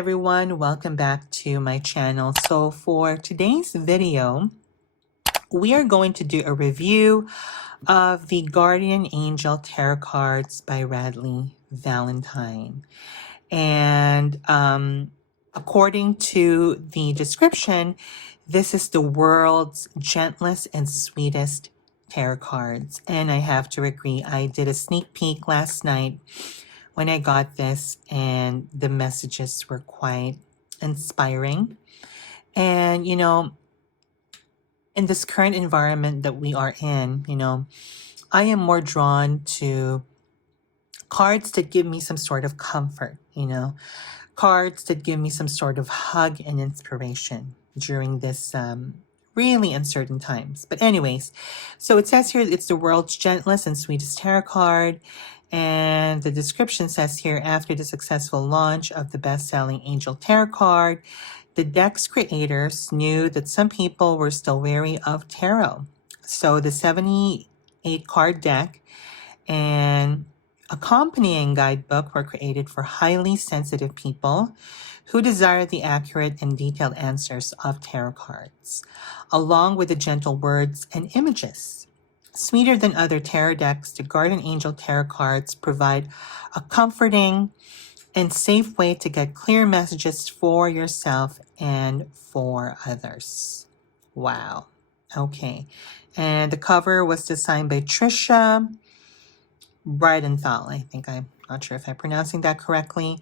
everyone, welcome back to my channel. So for today's video, we are going to do a review of the Guardian Angel Tarot cards by Radleigh Valentine. And according to the description, this is the world's gentlest and sweetest tarot cards. And I have to agree, I did a sneak peek last night when I got this, and the messages were quite inspiring. And, in this current environment that we are in, I am more drawn to cards that give me some sort of comfort, cards that give me some sort of hug and inspiration during this really uncertain times. But anyways, so it says here it's the world's gentlest and sweetest tarot card. And the description says here, after the successful launch of the best-selling Angel Tarot card, the deck's creators knew that some people were still wary of tarot. So the 78 card deck and accompanying guidebook were created for highly sensitive people who desire the accurate and detailed answers of tarot cards, along with the gentle words and images. Sweeter than other tarot decks, the Guardian Angel Tarot cards provide a comforting and safe way to get clear messages for yourself and for others. Wow. Okay. And the cover was designed by Trisha Bridenthal. I'm not sure if I'm pronouncing that correctly.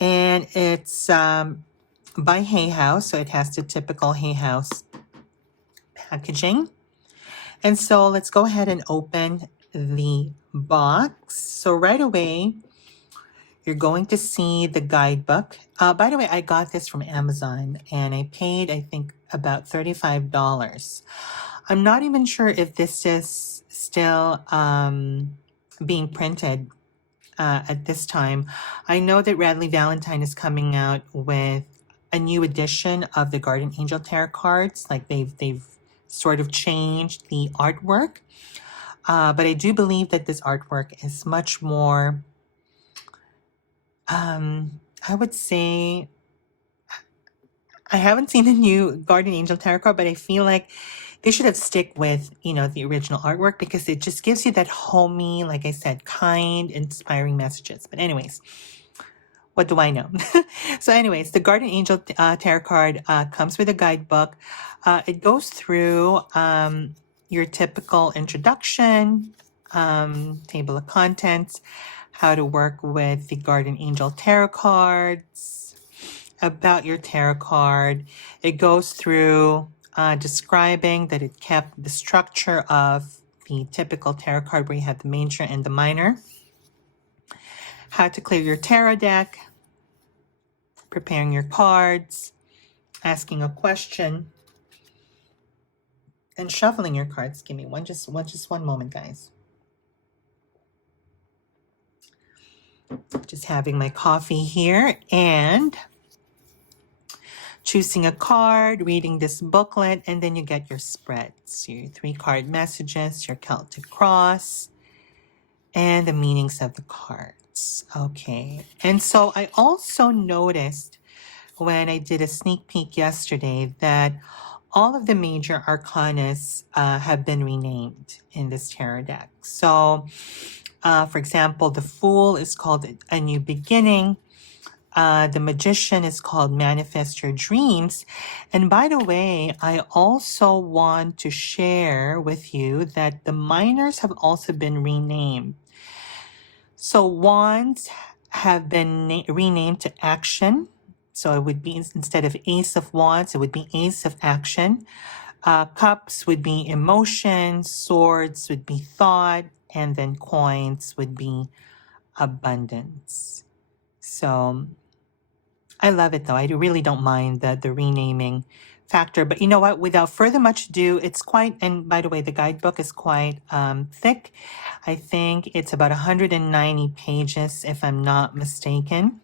And it's by Hay House, so it has the typical Hay House packaging. And so let's go ahead and open the box. So right away, you're going to see the guidebook. By the way, I got this from Amazon and I paid, I think, about $35. I'm not even sure if this is still being printed at this time. I know that Radleigh Valentine is coming out with a new edition of the Guardian Angel Tarot cards. Like they've sort of changed the artwork. But I do believe that this artwork is much more, I would say, I haven't seen the new Guardian Angel Tarot card, but I feel like they should have stick with, the original artwork, because it just gives you that homey, like I said, kind, inspiring messages. But anyways, what do I know? So anyways, the Guardian Angel Tarot card comes with a guidebook. It goes through your typical introduction, table of contents, how to work with the Guardian Angel Tarot cards, about your tarot card. It goes through describing that it kept the structure of the typical tarot card where you have the major and the minor. How to clear your tarot deck, preparing your cards, asking a question, and shuffling your cards. Give me just one moment, guys. Just having my coffee here and choosing a card, reading this booklet, and then you get your spreads, your 3-card messages, your Celtic cross, and the meanings of the cards. Okay, and so I also noticed when I did a sneak peek yesterday that all of the major arcanas have been renamed in this tarot deck. So, for example, the Fool is called A New Beginning. The Magician is called Manifest Your Dreams. And by the way, I also want to share with you that the minors have also been renamed. So Wands have been renamed to Action. So it would be, instead of Ace of Wands, it would be Ace of Action. Cups would be Emotion. Swords would be Thought. And then Coins would be Abundance. So I love it, though. I really don't mind the renaming factor. But you know what? Without further much ado, it's quite, and by the way, the guidebook is quite thick. I think it's about 190 pages, if I'm not mistaken.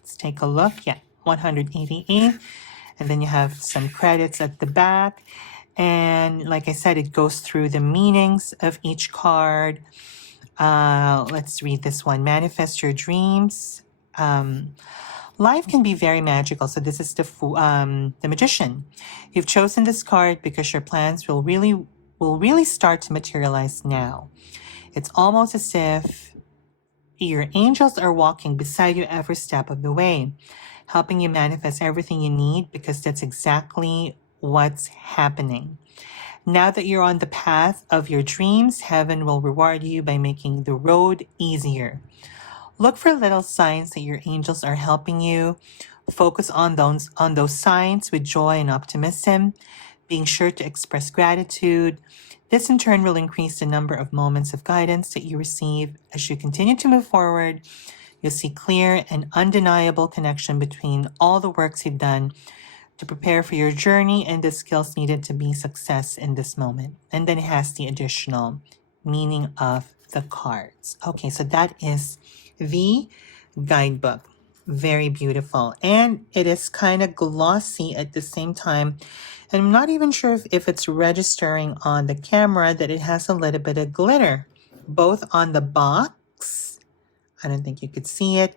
Let's take a look. Yeah, 188. And then you have some credits at the back. And like I said, it goes through the meanings of each card. Let's read this one. Manifest your dreams. Life can be very magical. So this is the Magician. You've chosen this card because your plans will really start to materialize now. It's almost as if your angels are walking beside you every step of the way, helping you manifest everything you need because that's exactly what's happening. Now that you're on the path of your dreams, heaven will reward you by making the road easier. Look for little signs that your angels are helping you. Focus on those signs with joy and optimism, being sure to express gratitude. This in turn will increase the number of moments of guidance that you receive. As you continue to move forward, you'll see clear and undeniable connection between all the works you've done to prepare for your journey and the skills needed to be success in this moment. And then it has the additional meaning of the cards. Okay, so that is the guidebook. Very beautiful. And it is kind of glossy at the same time. And I'm not even sure if it's registering on the camera that it has a little bit of glitter, both on the box. I don't think you could see it,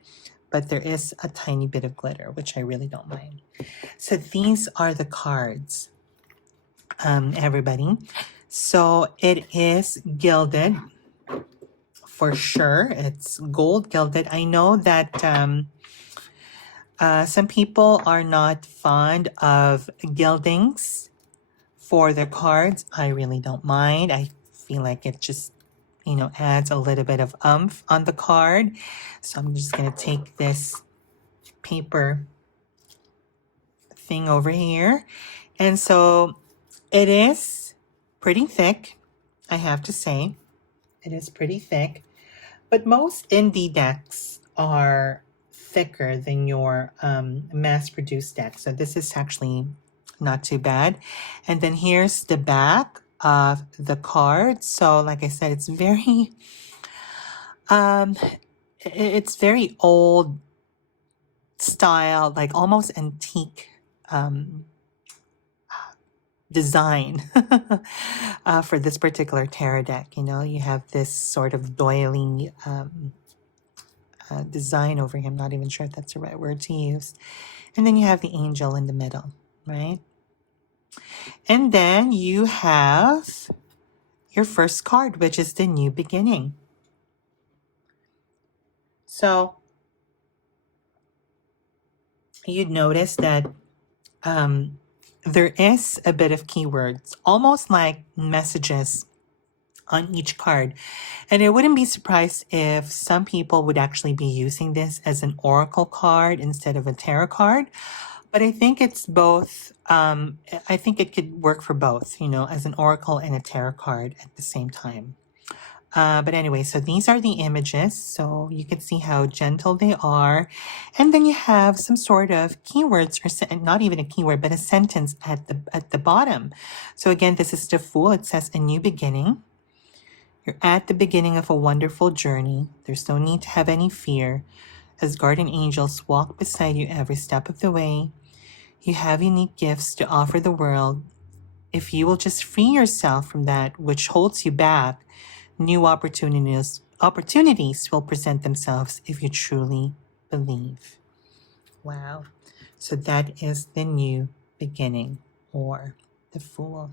but there is a tiny bit of glitter, which I really don't mind. So these are the cards, everybody. So it is gilded for sure. It's gold gilded. I know that some people are not fond of gildings for their cards. I really don't mind. I feel like it just, adds a little bit of oomph on the card. So I'm just going to take this paper thing over here. And so it is pretty thick, I have to say. It is pretty thick. But most indie decks are thicker than your mass-produced deck. So this is actually not too bad. And then here's the back of the card. So like I said, it's very old style, like almost antique design for this particular tarot deck. You have this sort of doily design over him. Not even sure if that's the right word to use. And then you have the angel in the middle, right? And then you have your first card, which is the new beginning. So you'd notice that there is a bit of keywords, almost like messages on each card. And I wouldn't be surprised if some people would actually be using this as an oracle card instead of a tarot card. But I think it's both. I think it could work for both, as an oracle and a tarot card at the same time. But anyway, so these are the images. So you can see how gentle they are. And then you have some sort of keywords, or not even a keyword, but a sentence at the bottom. So again, this is the Fool. It says, a new beginning. You're at the beginning of a wonderful journey. There's no need to have any fear, as guardian angels walk beside you every step of the way. You have unique gifts to offer the world. If you will just free yourself from that which holds you back, new opportunities will present themselves if you truly believe. Wow. So that is the new beginning, or the Fool.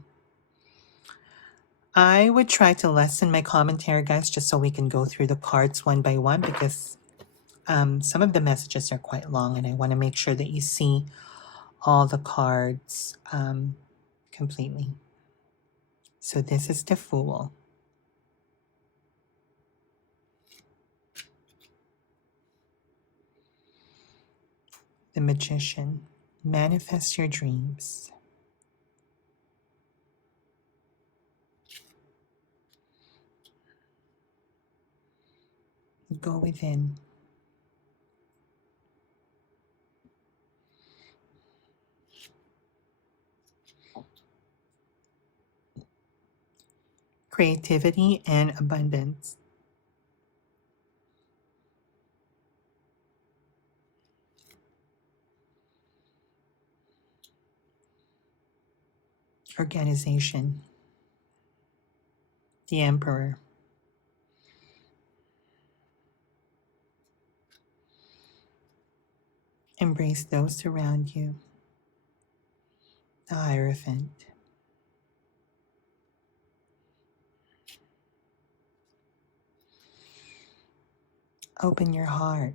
I would try to lessen my commentary, guys, just so we can go through the cards one by one, because some of the messages are quite long and I want to make sure that you see all the cards completely. So this is the Fool. The Magician. Manifest your dreams. Go within. Creativity and abundance. Organization. The Emperor. Embrace those around you. The Hierophant. Open your heart.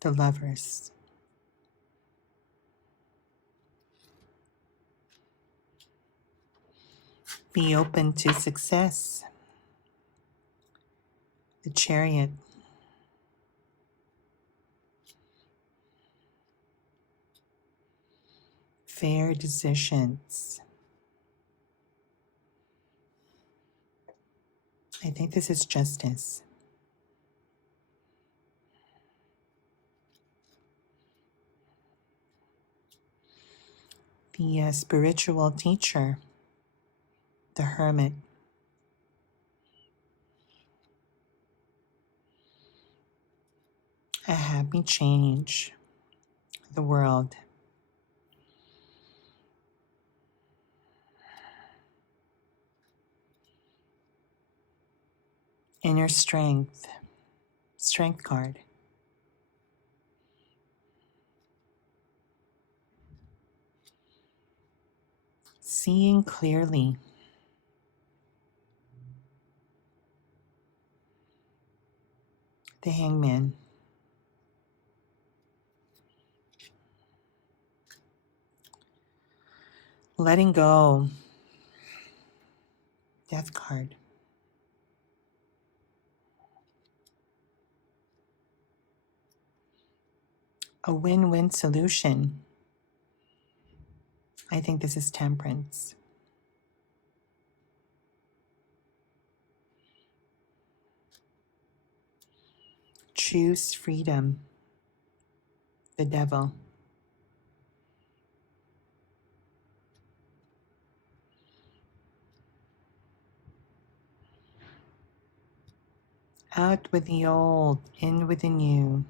The Lovers. Be open to success. The Chariot. Fair decisions. I think this is Justice. The spiritual teacher. The Hermit. A happy change. The World. Inner Strength. Strength card. Seeing clearly. The Hangman. Letting go. Death card. A win-win solution. I think this is Temperance. Choose freedom. The Devil. Out with the old, in with the new.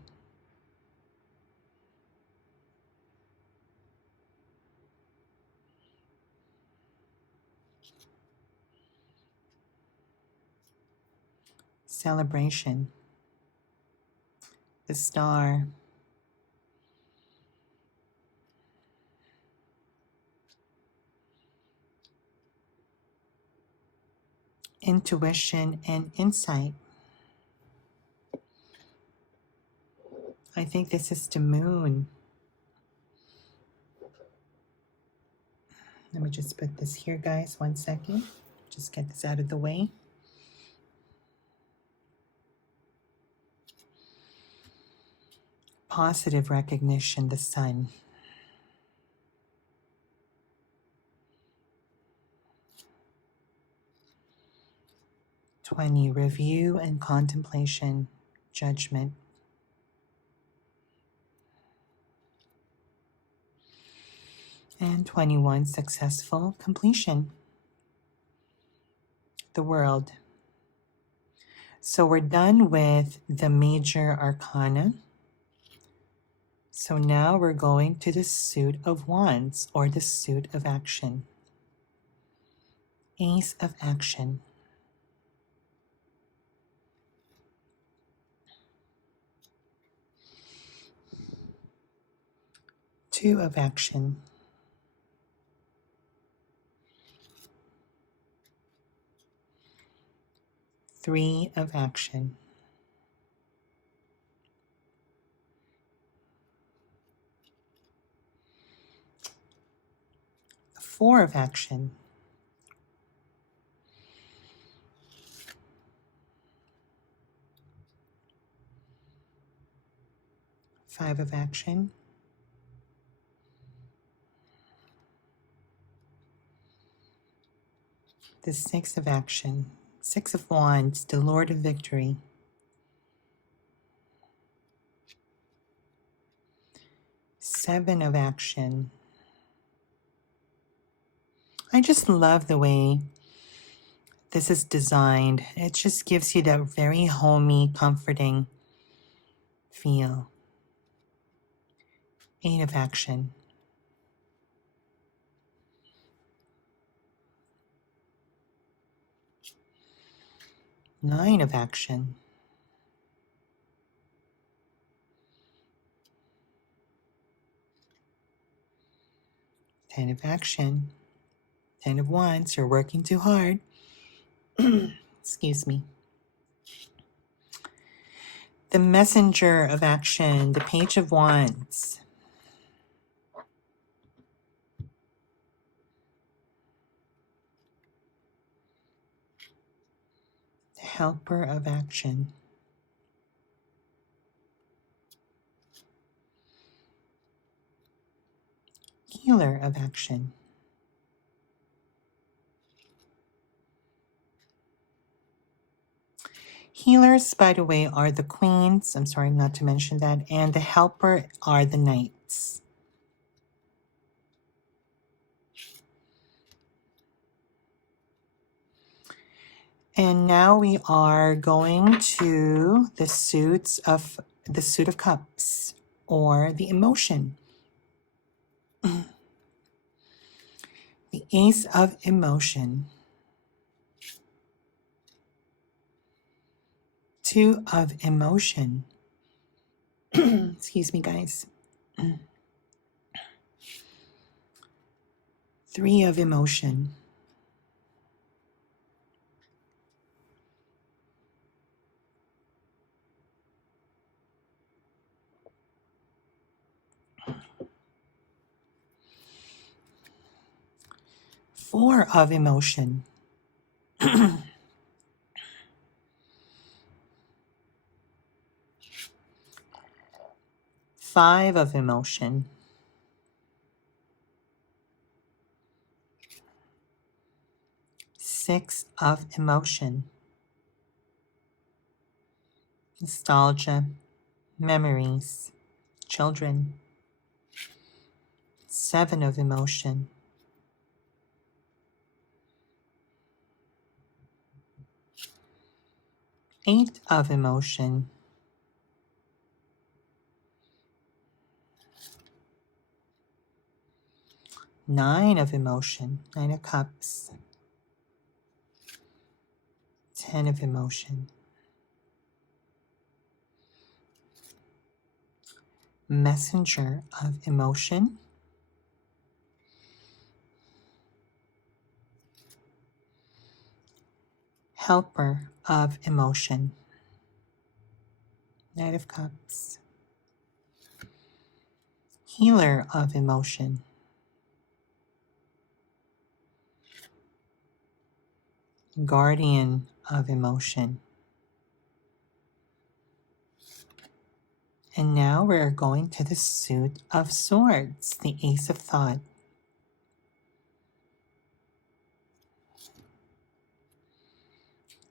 Celebration. The Star. Intuition and insight. I think this is the Moon. Let me just put this here, guys. 1 second. Just get this out of the way. Positive recognition. The Sun. '20. Review and contemplation. Judgment. And 21. Successful completion. The World. So we're done with the major arcana. So now we're going to the Suit of Wands, or the Suit of Action. Ace of Action. Two of Action. Three of Action. Four of Action. Five of Action. The Six of Action. Six of Wands, the Lord of Victory. Seven of Action. I just love the way this is designed. It just gives you that very homey, comforting feel. Eight of Action. Nine of Action. 10 of action. 10 of wands, you're working too hard. Excuse me. The messenger of action, the page of wands. The helper of action. Healer of action. Healers, by the way, are the queens. I'm sorry not to mention that. And the helper are the knights. And now we are going to the suit of cups, or the emotion. The ace of emotion. 2 of emotion. Excuse me, guys. 3 of emotion. 4 of emotion. 5 of emotion. 6 of emotion. Nostalgia, memories, children. 7 of emotion. 8 of emotion. 9 of emotion. 9 of cups. 10 of emotion. Messenger of emotion. Helper of emotion. Knight of Cups. Healer of emotion. Guardian of emotion. And now we're going to the suit of swords, the ace of thought.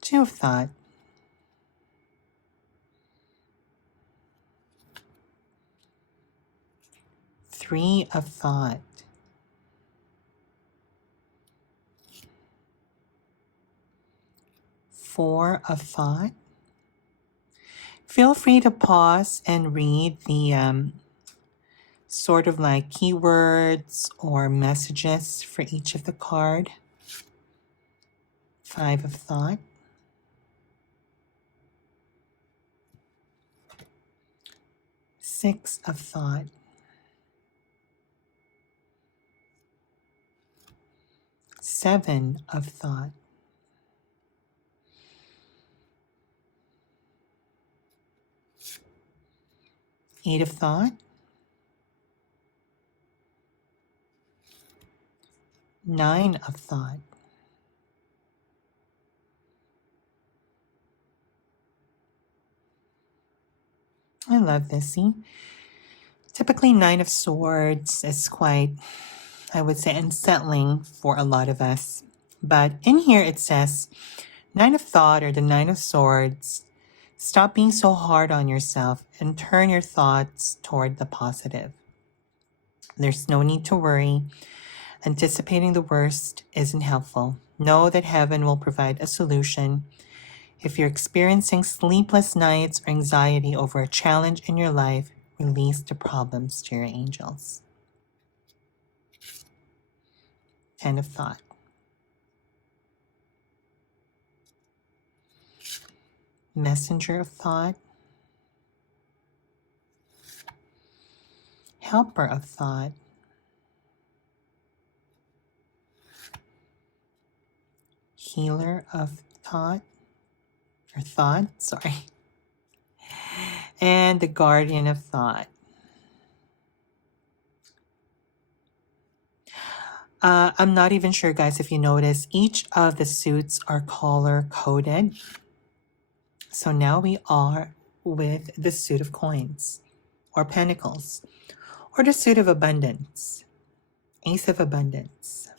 Two of thought. Three of thought. Four of thought. Feel free to pause and read the sort of like keywords or messages for each of the card. Five of thought. Six of thought. Seven of thought. Eight of thought. Nine of thought. I love this. See? Typically, Nine of Swords is quite, I would say, unsettling for a lot of us. But in here it says, Nine of Thought, or the Nine of Swords, stop being so hard on yourself and turn your thoughts toward the positive. There's no need to worry. Anticipating the worst isn't helpful. Know that heaven will provide a solution. If you're experiencing sleepless nights or anxiety over a challenge in your life, release the problems to your angels. 10 of thought. Messenger of thought. Helper of thought. healer of thought, or thought, sorry, and the guardian of thought. I'm not even sure, guys, if you notice, each of the suits are color coded. So now we are with the suit of coins, or pentacles, or the suit of abundance, ace of abundance,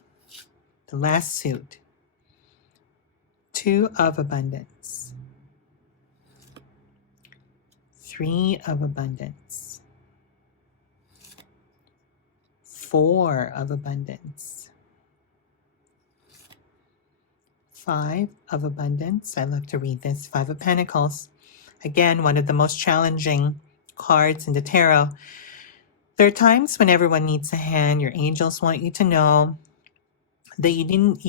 the last suit, two of abundance, three of abundance, four of abundance, five of abundance. I love to read this. Five of Pentacles. Again, one of the most challenging cards in the tarot. There are times when everyone needs a hand. Your angels want you to know that you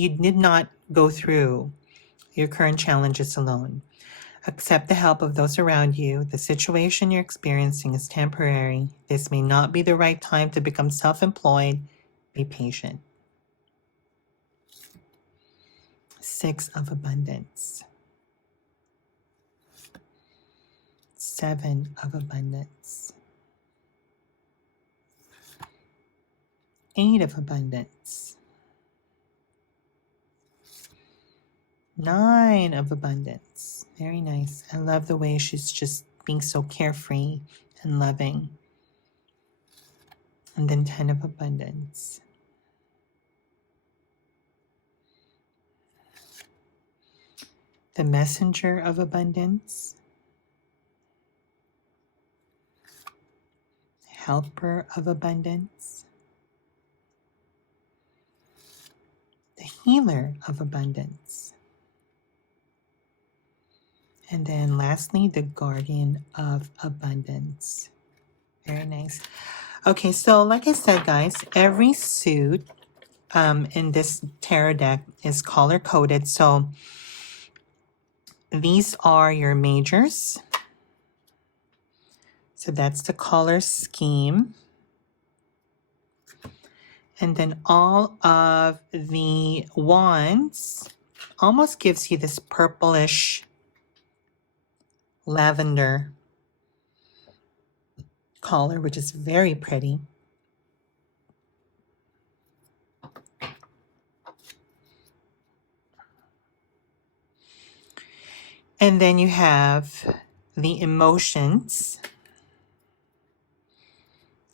did not go through your current challenges alone. Accept the help of those around you. The situation you're experiencing is temporary. This may not be the right time to become self-employed. Be patient. Six of abundance. Seven of abundance. Eight of abundance. Nine of abundance. Very nice. I love the way she's just being so carefree and loving. And then 10 of abundance. The messenger of abundance. Helper of abundance. The healer of abundance. And then lastly, the guardian of abundance. Very nice. Okay, so like I said, guys, every suit in this tarot deck is color coded. So these are your majors. So that's the color scheme. And then all of the wands almost gives you this purplish lavender color, which is very pretty. And then you have the emotions.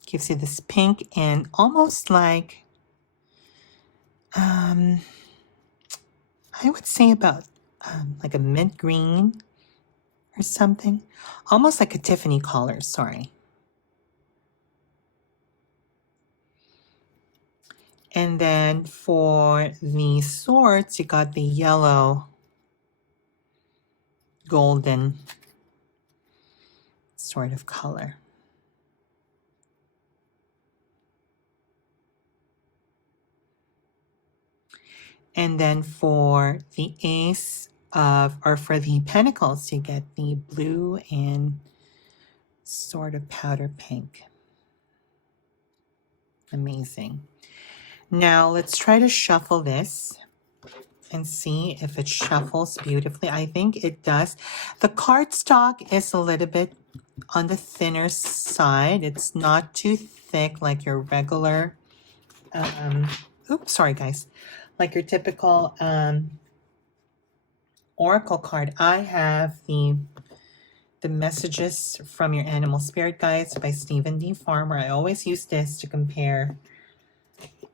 Gives you this pink and almost like, I would say about like a mint green or something. Almost like a Tiffany color, sorry. And then for the swords, you got the yellow, golden sort of color. And then for the ace of, or for the pentacles, you get the blue and sort of powder pink. Amazing. Now let's try to shuffle this and see if it shuffles beautifully. I think it does. The cardstock is a little bit on the thinner side. It's not too thick like your regular, oops, sorry guys, like your typical oracle card. I have the Messages from Your Animal Spirit Guides by Stephen D. Farmer. I always use this to compare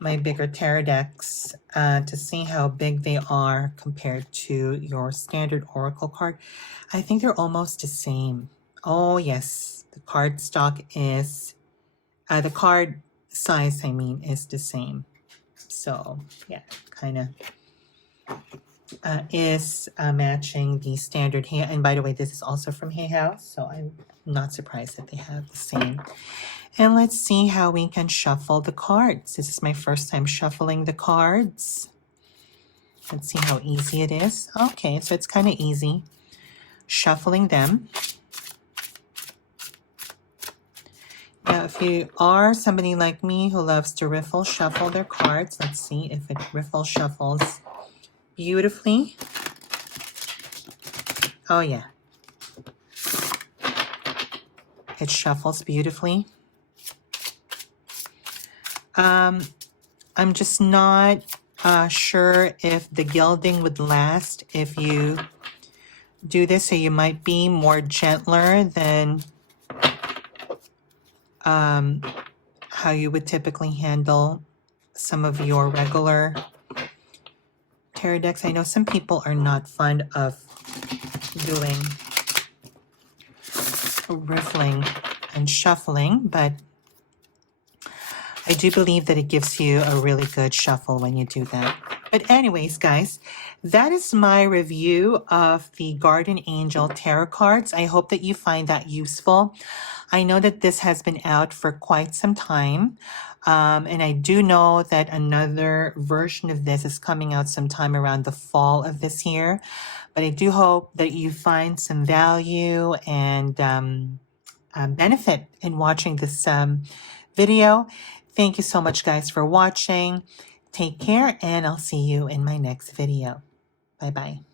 my bigger tarot decks to see how big they are compared to your standard oracle card. I think they're almost the same. Oh yes, the card stock is, the card size, I mean, is the same. So yeah, kind of is matching the standard Hay. And by the way, this is also from Hay House, so I'm not surprised that they have the same. And let's see how we can shuffle the cards. This is my first time shuffling the cards. Let's see how easy it is. Okay, so it's kind of easy shuffling them. Now, if you are somebody like me who loves to riffle shuffle their cards, let's see if it riffle shuffles beautifully. Oh yeah. It shuffles beautifully. I'm just not sure if the gilding would last if you do this, so you might be more gentler than how you would typically handle some of your regular tarot decks. I know some people are not fond of doing riffling and shuffling, but I do believe that it gives you a really good shuffle when you do that. But anyways, guys, that is my review of the Guardian Angel Tarot cards. I hope that you find that useful. I know that this has been out for quite some time. And I do know that another version of this is coming out sometime around the fall of this year. But I do hope that you find some value and benefit in watching this video. Thank you so much, guys, for watching. Take care, and I'll see you in my next video. Bye-bye.